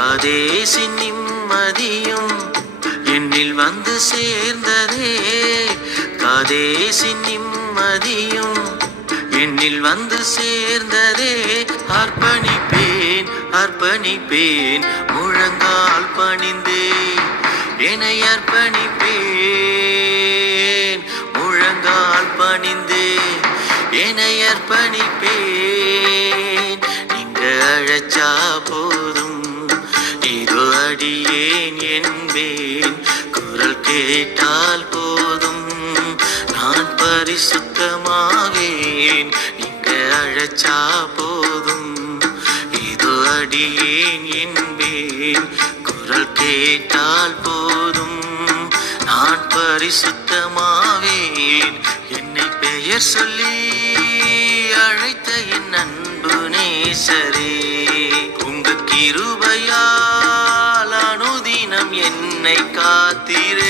காதேசின் நிம்மதியும் என்னில் வந்து சேர்ந்ததே. காதேசின் நிம்மதியும் என்னில் வந்து சேர்ந்ததே. அர்ப்பணிப்பேன் அர்ப்பணிப்பேன் முழங்கால் பணிந்தே என்னை அர்ப்பணிப்பேன். முழங்கால் பணிந்தே என்னை அர்ப்பணிப்பேன். நீங்க அழைச்சா போதும் இதோ அடியேன் என்பேன். குரல் கேட்டால் போதும் நான் பரிசுத்தமாவேன். நீங்க அழைச்சா போதும் இதோ அடியேன் என்பேன். குரல் கேட்டால் போதும் நான் பரிசுத்தமாவேன். என்னை பெயர் சொல்லி அழைத்த என் அன்பு நேசரே, உங்க கிருபையால் அனுதினம் என்னை காத்தீரே.